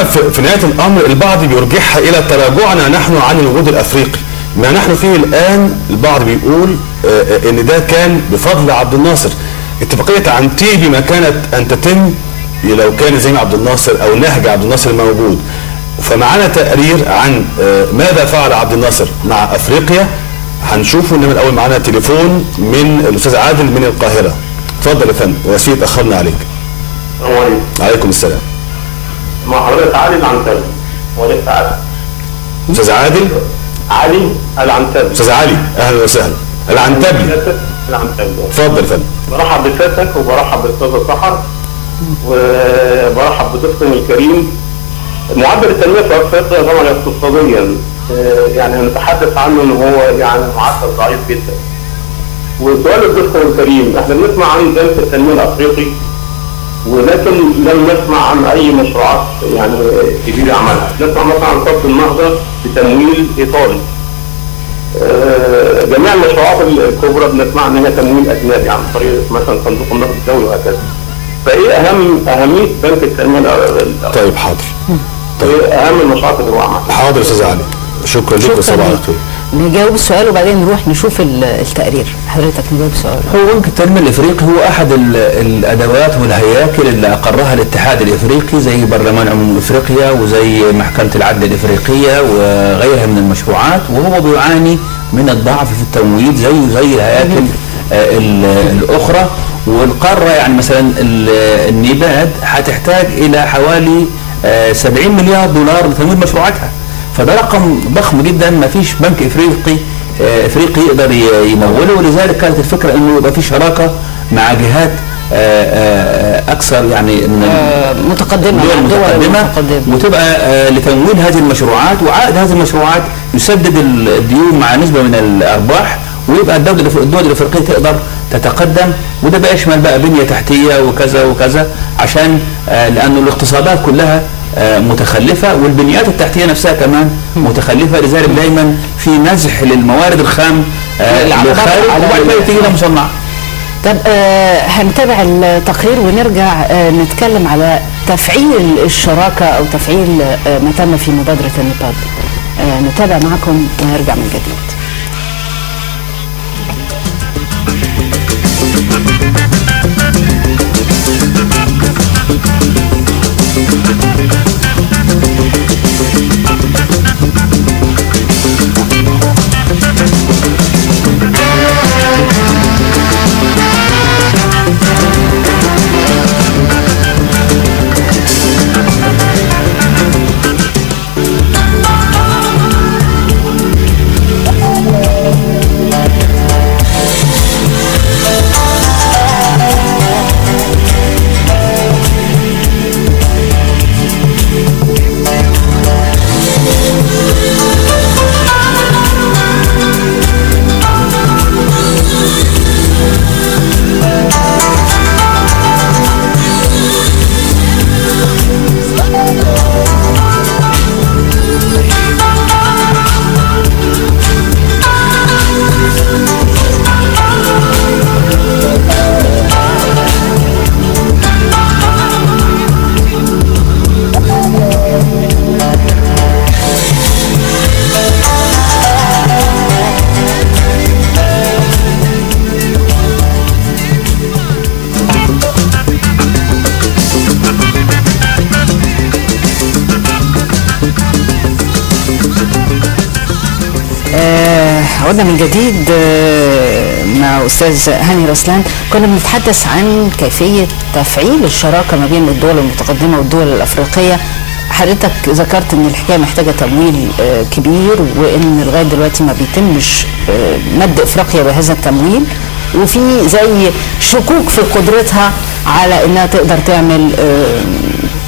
انما في نهايه الامر البعض بيرجعها الى تراجعنا نحن عن الوجود الافريقي. ما نحن فيه الان البعض بيقول ان ده كان بفضل عبد الناصر. اتفاقيه عنتيبي ما كانت ان تتم لو كان زي عبد الناصر او نهج عبد الناصر موجود. فمعنا تقرير عن ماذا فعل عبد الناصر مع افريقيا هنشوفه. انما الاول معنا تليفون من الاستاذ عادل من القاهره. اتفضل يا فندم، واسفين اتاخرنا عليك. السلام عليكم. عليكم السلام. مع حضرتك علي العنتبي. وليس عادل. استاذ عادل؟ علي العنتبي. استاذ علي اهلا وسهلا. العنتبي. العنتبي. اتفضل يا فندم. برحب بسيادتك وبرحب بالاستاذ سحر وبرحب بضيفكم الكريم. معدل التنميه في افريقيا طبعا اقتصاديا يعني نتحدث عنه ان هو يعني معدل ضعيف جدا. وسؤال ضيفكم الكريم، احنا بنسمع عن بنك التنميه الافريقي ولكن لم نسمع عن اي مشروعات يعني كبيره عملها. نسمع مثلا عن خط النهضه بتمويل ايطالي. جميع المشروعات الكبرى بنسمع ان هي تمويل اجنبي عن طريق مثلا صندوق النقد الدولي وهكذا. فايه اهميه بنك التنميه الافريقي؟ طيب حاضر. طيب اهم المشروعات اللي هو عملها. حاضر استاذ علي، شكرا لك وصباح الخير. نجاوب السؤال وبعدين نروح نشوف التقرير. حضرتك نجاوب السؤال. هو بنك التنميه الافريقي هو احد الادوات والهياكل اللي اقرها الاتحاد الافريقي زي برلمان عموم افريقيا وزي محكمه العدل الافريقيه وغيرها من المشروعات، وهو بيعاني من الضعف في التمويل زي الهياكل الاخرى. والقاره يعني مثلا النيباد هتحتاج الى حوالي 70 مليار دولار لتمويل مشروعاتها. فده رقم ضخم جدا، ما فيش بنك افريقي يقدر يموله. ولذلك كانت الفكره انه يبقى في شراكه مع جهات اكثر يعني متقدمه وتبقى لتمويل هذه المشروعات، وعائد هذه المشروعات يسدد الديون مع نسبه من الارباح، ويبقى الدول الافريقيه تقدر تتقدم. وده بقى يشمل بقى بنيه تحتيه وكذا وكذا، عشان لانه الاقتصادات كلها متخلفه والبنيات التحتيه نفسها كمان متخلفه. لذلك دايما في نزح للموارد الخام للخارج وبعد كده تيجي لها مصنعه. طب هنتابع التقرير ونرجع نتكلم على تفعيل الشراكه او تفعيل ما تم في مبادره النيباد. نتابع معكم ونرجع من جديد. عودنا من جديد مع أستاذ هاني رسلان. كنا بنتحدث عن كيفية تفعيل الشراكة ما بين الدول المتقدمة والدول الأفريقية. حضرتك ذكرت ان الحكاية محتاجة تمويل كبير، وان لغاية دلوقتي ما بيتمش مد افريقيا بهذا التمويل، وفي زي شكوك في قدرتها على انها تقدر تعمل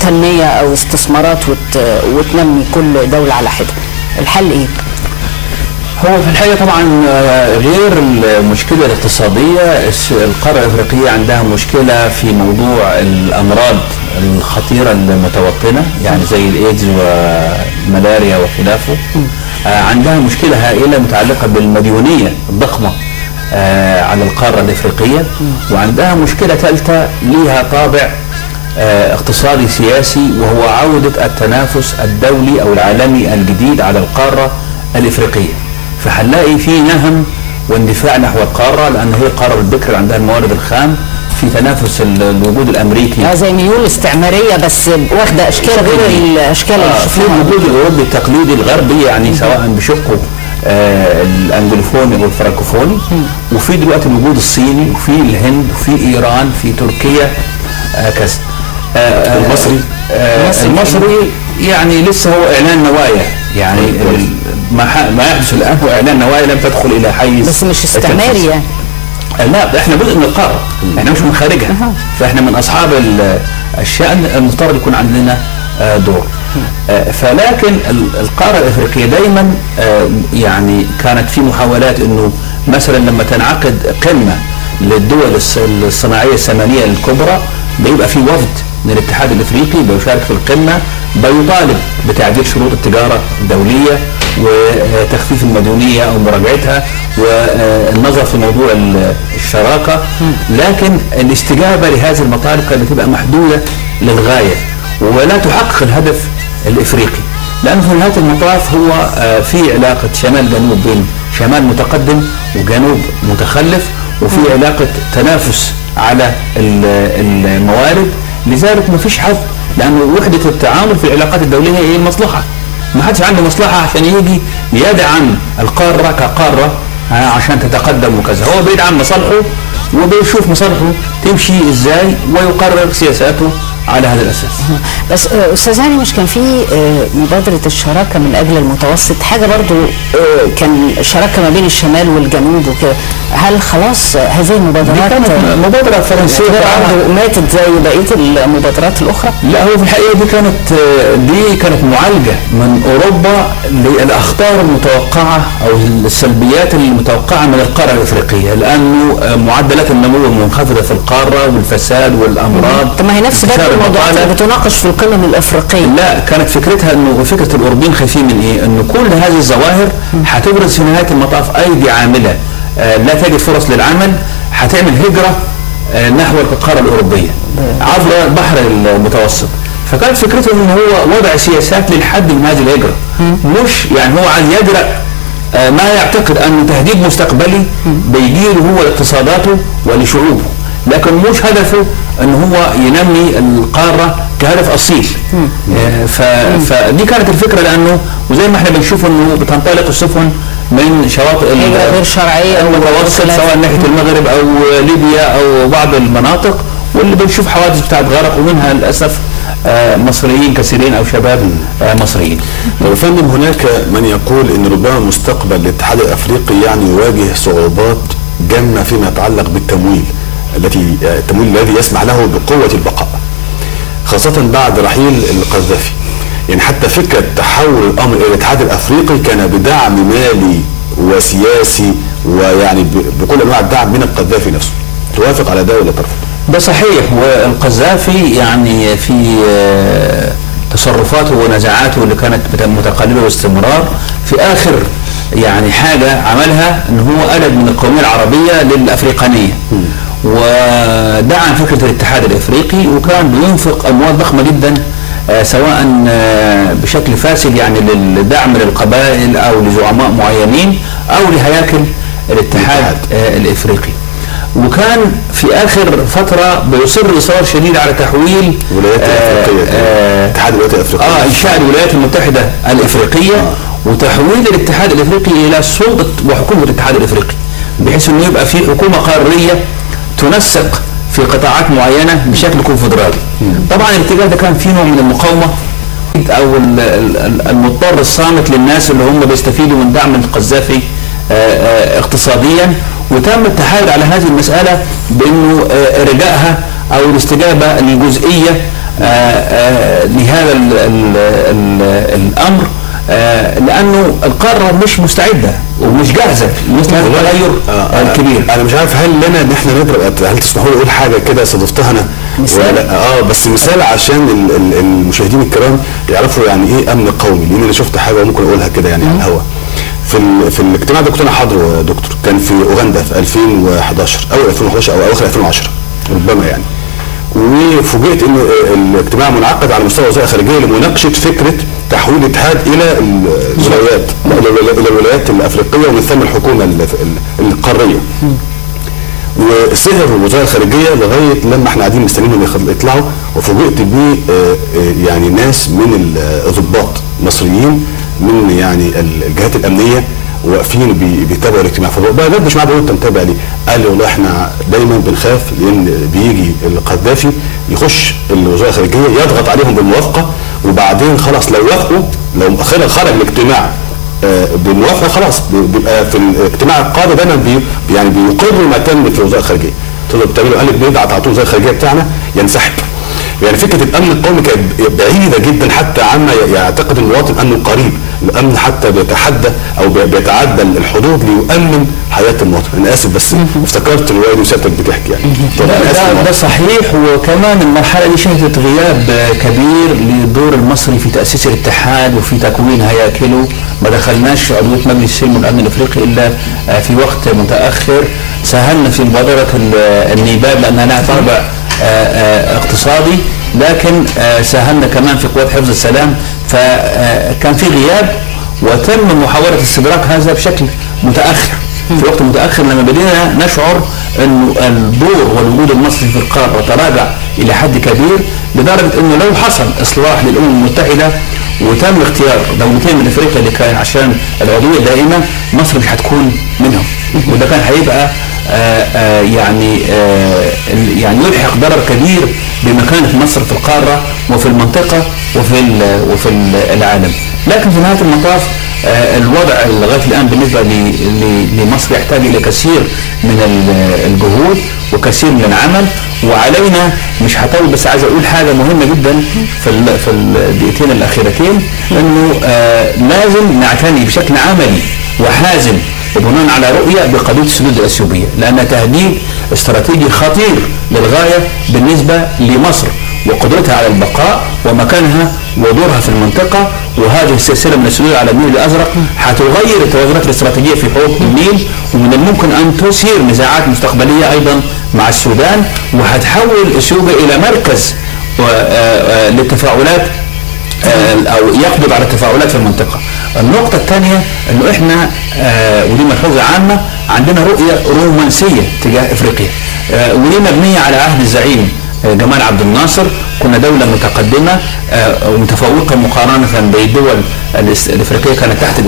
تنمية او استثمارات وتنمي كل دولة على حدة. الحل ايه؟ هو في الحقيقة طبعا غير المشكلة الاقتصادية، القارة الأفريقية عندها مشكلة في موضوع الأمراض الخطيرة المتوطنة، يعني زي الإيدز والملاريا وخلافه. عندها مشكلة هائلة متعلقة بالمديونية الضخمة على القارة الأفريقية. وعندها مشكلة ثالثة ليها طابع اقتصادي سياسي، وهو عودة التنافس الدولي أو العالمي الجديد على القارة الإفريقية. فهنلاقي في نهم واندفاع نحو القارة، لأن هي القارة البكر عندها الموارد الخام، في تنافس الوجود الأمريكي زي ميول استعمارية بس واخدة أشكال غير الأشكال اللي في الوجود الأوروبي التقليدي الغربي، يعني سواء بشقه الأنجلوفوني والفرنكوفوني، وفي دلوقتي الوجود الصيني، وفي الهند، وفي إيران، في تركيا، كذا. المصري يعني لسه هو إعلان نوايا، يعني ما يحدث الآن هو إعلان نوايا، لم تدخل إلى حيز بس مش استعماري يعني. لا، احنا جزء من القاره، احنا مش من خارجها، فاحنا من اصحاب الشأن المفترض يكون عندنا دور. فلكن القاره الافريقيه دايما يعني كانت في محاولات انه مثلا لما تنعقد قمه للدول الصناعيه الثمانيه الكبرى، بيبقى في وفد من الاتحاد الافريقي بيشارك في القمه، بيطالب بتعديل شروط التجاره الدوليه وتخفيف المديونيه او مراجعتها والنظر في موضوع الشراكه، لكن الاستجابه لهذه المطالب كانت تبقى محدوده للغايه ولا تحقق الهدف الافريقي، لانه في نهايه المطاف هو في علاقه شمال جنوب بين شمال متقدم وجنوب متخلف، وفي علاقه تنافس على الموارد، لذلك ما فيش حد، لانه وحده التعامل في العلاقات الدوليه هي المصلحه. ما حدش عنده مصلحه عشان يجي يدعم القاره كقاره عشان تتقدم وكذا، هو بيدعم مصالحه وبيشوف مصالحه تمشي ازاي ويقرر سياساته على هذا الاساس. بس استاذ هاني، مش كان في مبادره الشراكه من اجل المتوسط، حاجه برضو كان شراكه ما بين الشمال والجنوب وكده، هل خلاص هذه المبادرات كانت مبادره فرنسيه ماتت زي بقيه المبادرات الاخرى؟ لا، هو في الحقيقه دي كانت معالجه من اوروبا للاخطار المتوقعه او السلبيات المتوقعه من القاره الافريقيه، لانه معدلات النمو المنخفضه في القاره والفساد والامراض. طب ما هي نفس الموضوعات اللي بتناقش في القمم الافريقيه. لا، كانت فكرتها انه فكره الاوروبيين خايفين من ايه؟ انه كل هذه الظواهر هتبرز في نهايه المطاف ايدي عامله لا تجد فرص للعمل، هتعمل هجره نحو القاره الاوروبيه عبر البحر المتوسط. فكانت فكرته انه هو وضع سياسات للحد من هذه الهجره، مش يعني هو عايز يجرأ ما يعتقد انه تهديد مستقبلي بيجيله هو لاقتصاداته ولشعوبه، لكن مش هدفه ان هو ينمي القاره كهدف اصيل. فدي كانت الفكره، لانه وزي ما احنا بنشوف انه بتنطلق السفن من شواطئ غير شرعيه المتوسط سواء ناحيه المغرب او ليبيا او بعض المناطق، واللي بنشوف حوادث بتاعت غرق، ومنها للاسف مصريين كثيرين او شباب مصريين. يا فندم، هناك من يقول ان ربما مستقبل الاتحاد الافريقي يعني يواجه صعوبات جامه فيما يتعلق بالتمويل، التمويل الذي يسمح له بقوه البقاء، خاصه بعد رحيل القذافي. يعني حتى فكره تحول الامر الى الاتحاد الافريقي كان بدعم مالي وسياسي، ويعني بكل انواع الدعم من القذافي نفسه. توافق على ده ولا ترفض؟ ده صحيح، والقذافي يعني في تصرفاته ونزاعاته اللي كانت متقلبه باستمرار، في اخر يعني حاجه عملها ان هو قلب من القوميه العربيه للافريقانيه، ودعم فكره الاتحاد الافريقي، وكان بينفق اموال ضخمه جدا سواء بشكل فاسد يعني للدعم للقبائل او لزعماء معينين او لهياكل الاتحاد الافريقي. وكان في اخر فتره بيصر اصرار شديد على تحويل الولايات الافريقيه، اتحاد الولايات الافريقيه، انشاء الولايات المتحده الافريقيه، وتحويل الاتحاد الافريقي الى سلطه وحكومه الاتحاد الافريقي، بحيث انه يبقى في حكومه قاريه تنسق في قطاعات معينه بشكل كونفدرالي. طبعا الاتجاه ده كان فيه نوع من المقاومه او المضطر الصامت للناس اللي هم بيستفيدوا من دعم القذافي اقتصاديا، وتم التحايل على هذه المساله بانه رجائها او الاستجابه الجزئيه لهذا الامر، لانه القاره مش مستعده ومش جاهزه مثل هذا التغير الكبير. انا مش عارف هل لنا ان احنا نضرب، هل تسمحوا لي اقول حاجه كده صادفتها انا ولا بس مثال عشان المشاهدين الكرام يعرفوا يعني ايه امن قومي، لان انا شفت حاجه ممكن اقولها كده يعني على الهواء. في الاجتماع ده كنت انا حاضره يا دكتور، كان في اوغندا في 2011 او 2011 او اواخر 2010 ربما يعني. وفوجئت ان الاجتماع منعقد على مستوى وزاره الخارجيه لمناقشه فكره تحويل الاتحاد الى الولايات الافريقيه ومن ثم الحكومه القاريه. وسهر وزاره الخارجيه لغايه لما احنا قاعدين مستنيين يطلعوا، وفوجئت ب يعني ناس من الضباط مصريين من يعني الجهات الامنيه واقفين بيتابعوا الاجتماع. فبدش معاه بقول انت متابع ليه؟ قال لي والله احنا دايما بنخاف لان بيجي القذافي يخش الوزاره الخارجيه يضغط عليهم بالموافقه، وبعدين خلاص لو وافقوا، لو خرج الاجتماع بالموافقه خلاص بيبقى في الاجتماع القادم دايما يعني بيقروا ما تم في الوزاره الخارجيه. قلت له بتعملوا؟ قال لي بنبعت على طول الوزاره الخارجيه بتاعنا ينسحب. يعني فكره الامن القومي كانت بعيده جدا حتى عما يعتقد المواطن انه قريب. الامن حتى بيتحدى او بيتعدى الحدود ليؤمن حياه المواطن. انا اسف بس افتكرت الروايه دي وسيادتك بتحكي يعني. ده صحيح. وكمان المرحله دي شهدت غياب كبير للدور المصري في تاسيس الاتحاد وفي تكوين هياكله. ما دخلناش عضويه مجلس السلم والامن الافريقي الا في وقت متاخر. ساهمنا في مبادره النيباب لانها لها طابع اقتصادي، لكن ساهمنا كمان في قوات حفظ السلام، فكان في غياب وتم محاولة استدراك هذا بشكل متأخر، في وقت متأخر لما بدينا نشعر أنه الدور والوجود المصري في القارة تراجع إلى حد كبير، لدرجة أنه لو حصل إصلاح للأمم المتحدة وتم اختيار دولتين من افريقيا اللي كان عشان العضويه الدائمه، مصر مش هتكون منهم، وده كان هيبقى يعني يلحق ضرر كبير بمكانه مصر في القاره وفي المنطقه وفي العالم. لكن في نهايه المطاف الوضع لغايه الان بالنسبه لمصر يحتاج الى كثير من الجهود وكثير من العمل، وعلينا مش هطول بس عايز اقول حاجه مهمه جدا في الدقيقتين الاخيرتين، انه لازم نعتني بشكل عملي وحازم وبناء على رؤيه بقضيه السدود الاثيوبيه، لانها تهديد استراتيجي خطير للغايه بالنسبه لمصر وقدرتها على البقاء ومكانها ودورها في المنطقه. وهذه السلسله من السدود على النيل الازرق هتغير التوازنات الاستراتيجيه في حوض النيل، ومن الممكن ان تثير نزاعات مستقبليه ايضا مع السودان، وهتحول اثيوبيا الى مركز للتفاعلات او يقبض على التفاعلات في المنطقه. النقطه الثانيه انه احنا ودي ملحوظه عامه، عندنا رؤيه رومانسيه تجاه افريقيا، ودي مبنيه على عهد الزعيم جمال عبد الناصر. كنا دولة متقدمة ومتفوقة مقارنة بالدول الافريقية كانت تحت